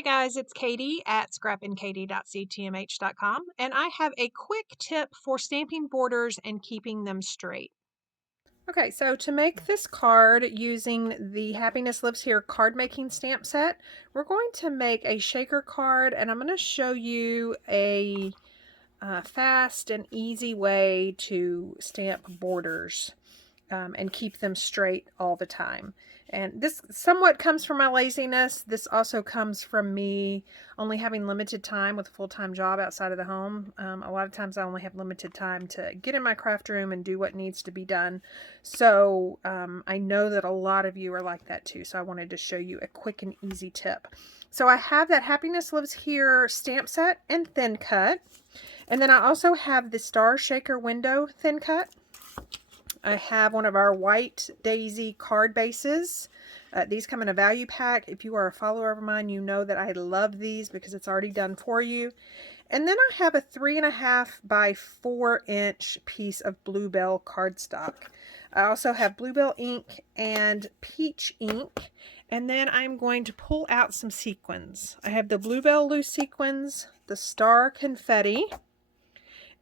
Hey guys, it's Katie at scrappinkaty.ctmh.com, and I have a quick tip for stamping borders and keeping them straight. Okay, so to make this card using the Happiness Lives Here card making stamp set, we're going to make a shaker card, and I'm going to show you a fast and easy way to stamp borders and keep them straight all the time. And this somewhat comes from my laziness. This also comes from me only having limited time with a full-time job outside of the home. A lot of times I only have limited time to get in my craft room and do what needs to be done. So I know that a lot of you are like that too. So I wanted to show you a quick and easy tip. So I have that Happiness Lives Here stamp set and thin cut. And then I also have the Star Shaker window thin cut. I have one of our White Daisy card bases. These come in a value pack. If you are a follower of mine, you know that I love these because it's already done for you. And then I have a 3.5 by 4 inch piece of Bluebell cardstock. I also have Bluebell ink and peach ink. And then I'm going to pull out some sequins. I have the Bluebell loose sequins, the star confetti,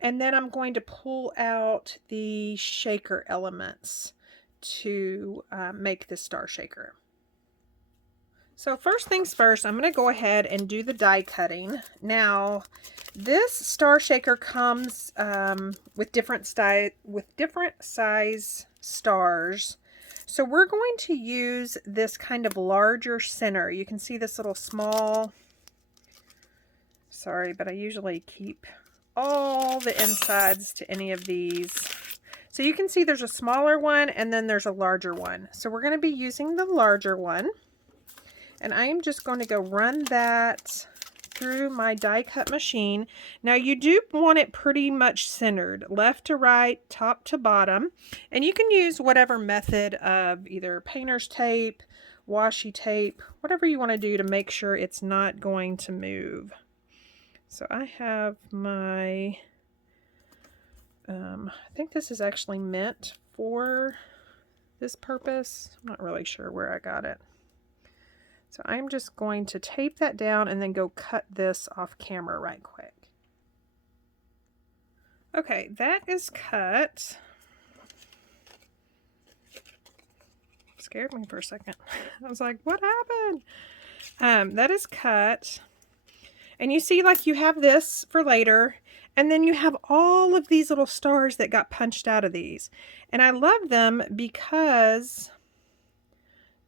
and then I'm going to pull out the shaker elements to make this star shaker. So first things first, I'm going to go ahead and do the die cutting. Now, this star shaker comes with different size stars. So we're going to use this kind of larger center. You can see this little small, sorry, but I usually keep all the insides to any of these. So you can see there's a smaller one and then there's a larger one. So we're going to be using the larger one. And I am just going to go run that through my die cut machine. Now you do want it pretty much centered, left to right, top to bottom. And you can use whatever method of either painter's tape, washi tape, whatever you want to do to make sure it's not going to move. So I have my, I think this is actually meant for this purpose. I'm not really sure where I got it. So I'm just going to tape that down and then go cut this off camera right quick. Okay, that is cut. Scared me for a second. I was like, what happened? That is cut. And you see, like, you have this for later, and then you have all of these little stars that got punched out of these. And I love them because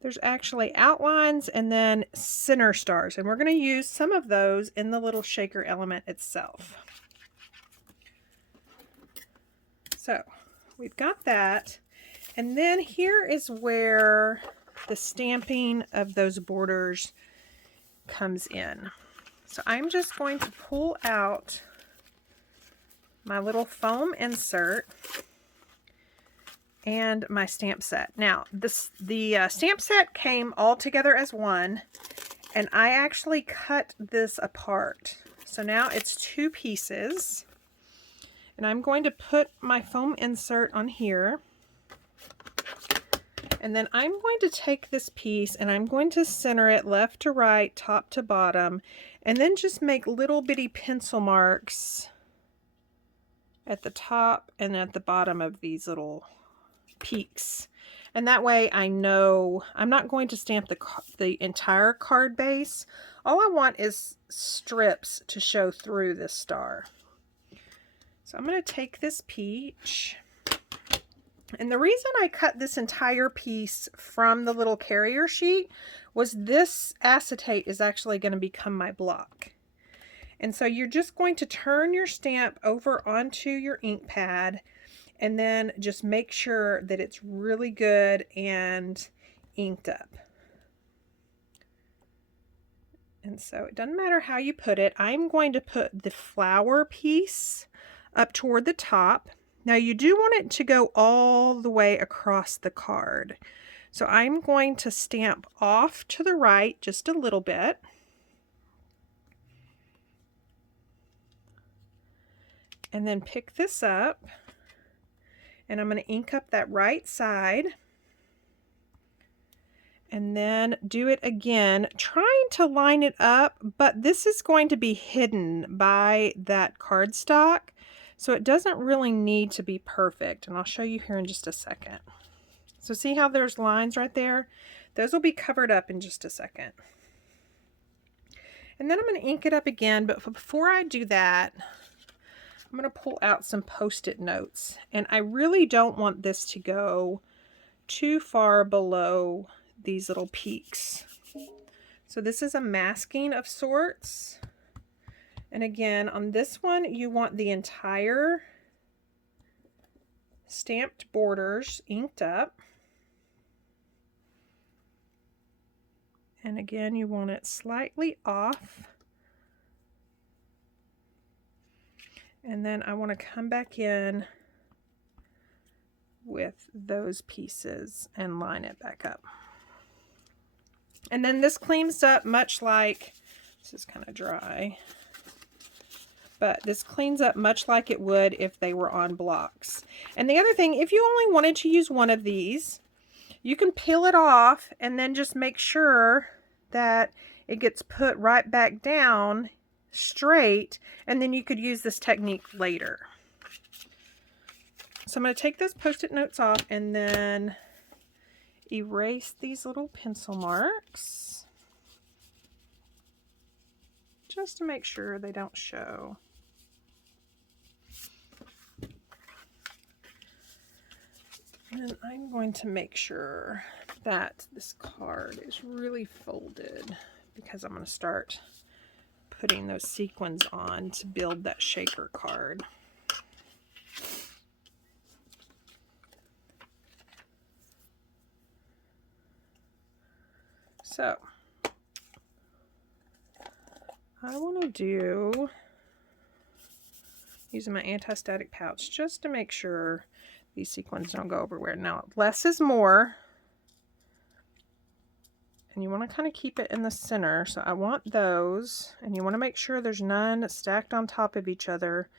there's actually outlines and then center stars. And we're going to use some of those in the little shaker element itself. So we've got that. And then here is where the stamping of those borders comes in. So I'm just going to pull out my little foam insert and my stamp set. Now, the stamp set came all together as one, and I actually cut this apart. So now it's 2 pieces, and I'm going to put my foam insert on here. And then I'm going to take this piece and I'm going to center it left to right, top to bottom, and then just make little bitty pencil marks at the top and at the bottom of these little peaks. And that way I know I'm not going to stamp the entire card base. All I want is strips to show through this star. So I'm going to take this peach. And the reason I cut this entire piece from the little carrier sheet was this acetate is actually going to become my block. And so you're just going to turn your stamp over onto your ink pad and then just make sure that it's really good and inked up. And so it doesn't matter how you put it. I'm going to put the flower piece up toward the top. Now you do want it to go all the way across the card. So I'm going to stamp off to the right just a little bit. And then pick this up. And I'm going to ink up that right side. And then do it again, trying to line it up, but this is going to be hidden by that cardstock, so it doesn't really need to be perfect. And I'll show you here in just a second. So see how there's lines right there? Those will be covered up in just a second. And then I'm going to ink it up again, but before I do that, I'm going to pull out some Post-it notes. And I really don't want this to go too far below these little peaks. So this is a masking of sorts. And again, on this one, you want the entire stamped borders inked up. And again, you want it slightly off. And then I want to come back in with those pieces and line it back up. And then this cleans up much like, this is kind of dry, but this cleans up much like it would if they were on blocks. And the other thing, if you only wanted to use one of these, you can peel it off and then just make sure that it gets put right back down straight, and then you could use this technique later. So I'm going to take those Post-it notes off and then erase these little pencil marks just to make sure they don't show. And I'm going to make sure that this card is really folded, because I'm going to start putting those sequins on to build that shaker card. So I want to do, using my anti-static pouch just to make sure these sequins don't go everywhere. Now, less is more, and you want to kind of keep it in the center. So I want those, and you want to make sure there's none stacked on top of each other,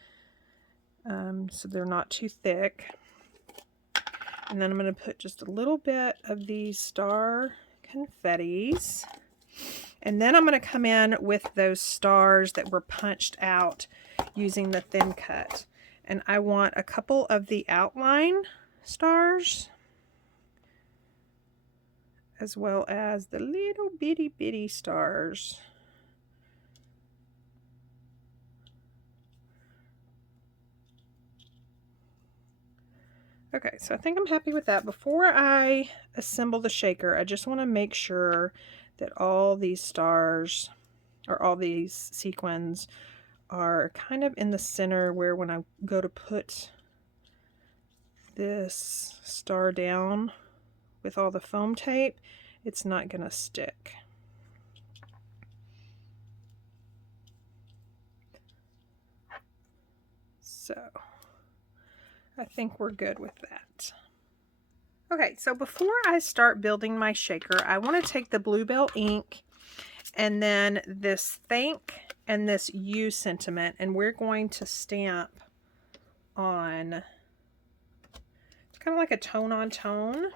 so they're not too thick. And then I'm going to put just a little bit of these star confettis, and then I'm going to come in with those stars that were punched out using the thin cut. And I want a couple of the outline stars, as well as the little bitty stars. Okay, so I think I'm happy with that. Before I assemble the shaker, I just want to make sure that all these stars, or all these sequins, are kind of in the center, where when I go to put this star down with all the foam tape, it's not going to stick. So I think we're good with that. Okay, so before I start building my shaker, I want to take the Bluebell ink and then this thank and this you sentiment, and we're going to stamp on, it's kind of like a tone on tone.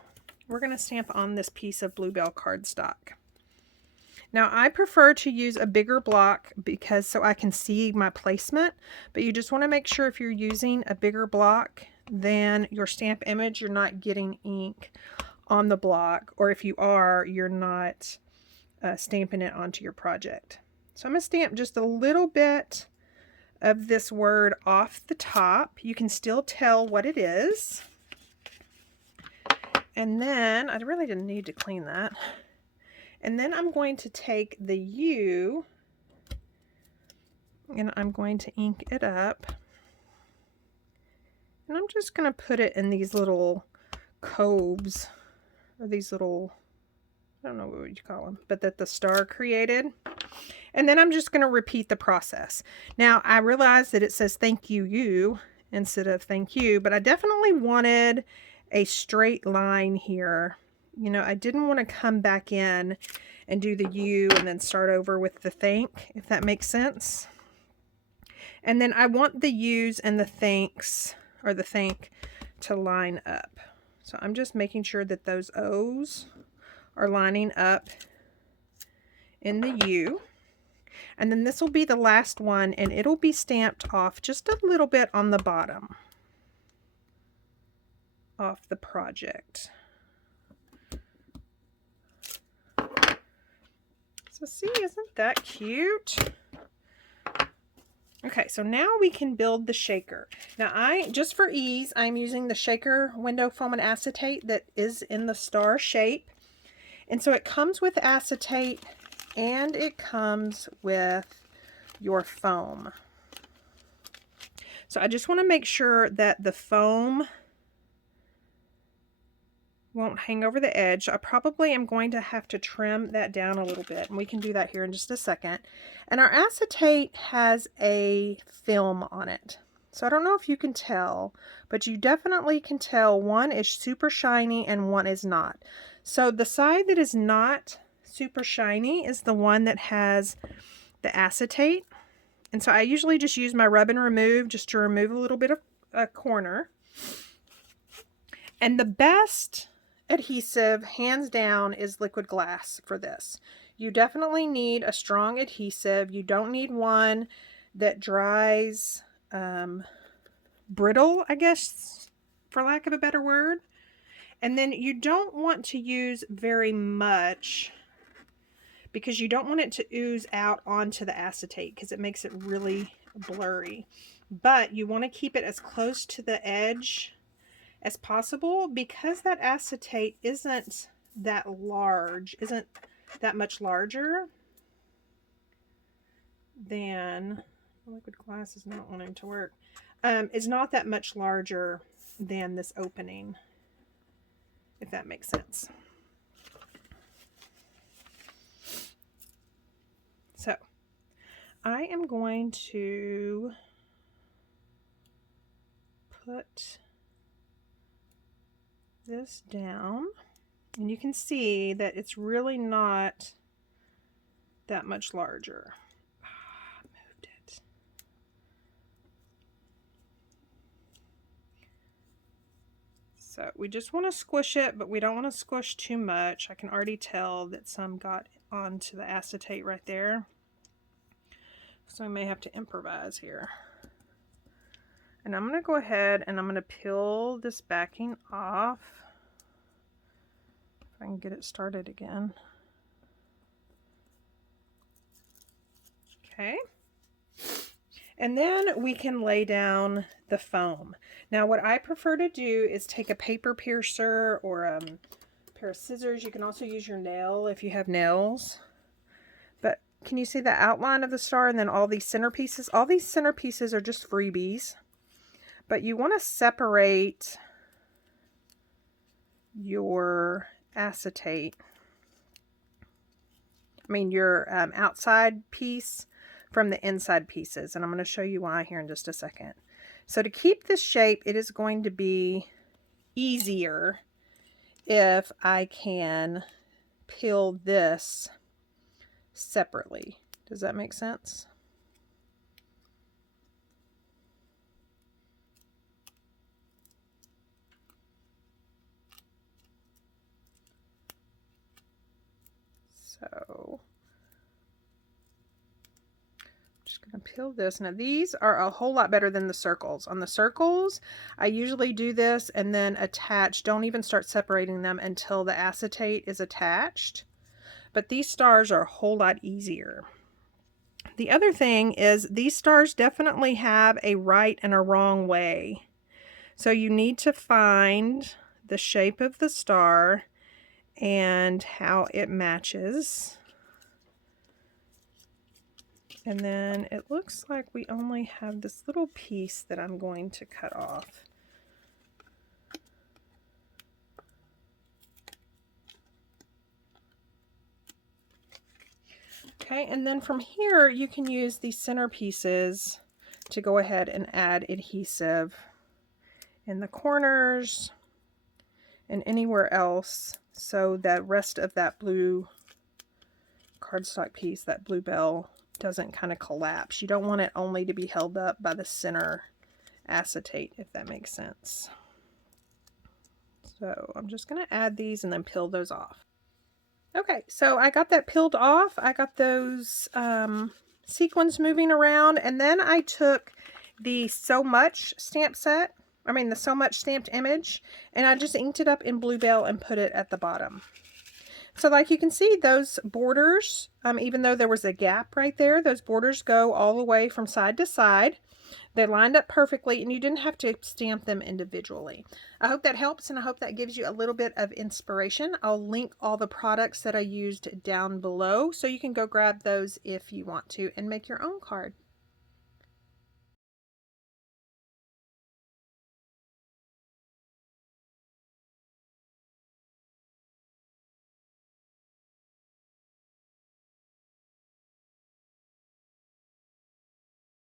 We're going to stamp on this piece of Bluebell cardstock. Now, I prefer to use a bigger block because so I can see my placement, but you just want to make sure if you're using a bigger block than your stamp image, you're not getting ink on the block, or if you are, you're not stamping it onto your project. So I'm going to stamp just a little bit of this word off the top. You can still tell what it is. And then, I really didn't need to clean that. And then I'm going to take the U and I'm going to ink it up. And I'm just going to put it in these little coves, or these little, I don't know what you call them, but that the star created. And then I'm just going to repeat the process. Now, I realize that it says thank you, you, instead of thank you, but I definitely wanted a straight line here. You know, I didn't want to come back in and do the you and then start over with the thank, if that makes sense. And then I want the yous and the thanks, or the thank, to line up. So I'm just making sure that those O's are lining up in the U. And then this will be the last one, and it'll be stamped off just a little bit on the bottom of the project. So see, isn't that cute? Okay, so now we can build the shaker. Now just for ease, I'm using the shaker window foam and acetate that is in the star shape. And so it comes with acetate and it comes with your foam. So I just want to make sure that the foam won't hang over the edge. I probably am going to have to trim that down a little bit, and we can do that here in just a second. And our acetate has a film on it. So I don't know if you can tell, but you definitely can tell one is super shiny and one is not. So the side that is not super shiny is the one that has the acetate. And so I usually just use my rub and remove just to remove a little bit of a corner. And the best adhesive, hands down, is liquid glass for this. You definitely need a strong adhesive. You don't need one that dries brittle, I guess, for lack of a better word. And then you don't want to use very much because you don't want it to ooze out onto the acetate because it makes it really blurry. But you want to keep it as close to the edge as possible because that acetate isn't that large, isn't that much larger than, liquid glass is not wanting to work, is not that much larger than this opening, if that makes sense. So I am going to put this down, and you can see that it's really not that much larger. Moved it. So we just want to squish it, but we don't want to squish too much. I can already tell that some got onto the acetate right there. So I may have to improvise here. And I'm going to go ahead and I'm going to peel this backing off. If I can get it started again. Okay. And then we can lay down the foam. Now what I prefer to do is take a paper piercer or a pair of scissors. You can also use your nail if you have nails. But can you see the outline of the star and then all these centerpieces? All these centerpieces are just freebies. But you want to separate your acetate, your outside piece from the inside pieces. And I'm going to show you why here in just a second. So to keep this shape, it is going to be easier if I can peel this separately. Does that make sense? So I'm just going to peel this. Now these are a whole lot better than the circles. On the circles, I usually do this and then attach, don't even start separating them until the acetate is attached. But these stars are a whole lot easier. The other thing is these stars definitely have a right and a wrong way. So you need to find the shape of the star and how it matches. And then it looks like we only have this little piece that I'm going to cut off. Okay, and then from here you can use these center pieces to go ahead and add adhesive in the corners and anywhere else, so that rest of that blue cardstock piece, that blue bell, doesn't kind of collapse. You don't want it only to be held up by the center acetate, if that makes sense. So I'm just going to add these and then peel those off. Okay, so I got that peeled off. I got those sequins moving around, and then I took the So Much stamp set, the So Much stamped image, and I just inked it up in Bluebell and put it at the bottom. So like you can see, those borders, even though there was a gap right there, those borders go all the way from side to side. They lined up perfectly, and you didn't have to stamp them individually. I hope that helps, and I hope that gives you a little bit of inspiration. I'll link all the products that I used down below, so you can go grab those if you want to and make your own card.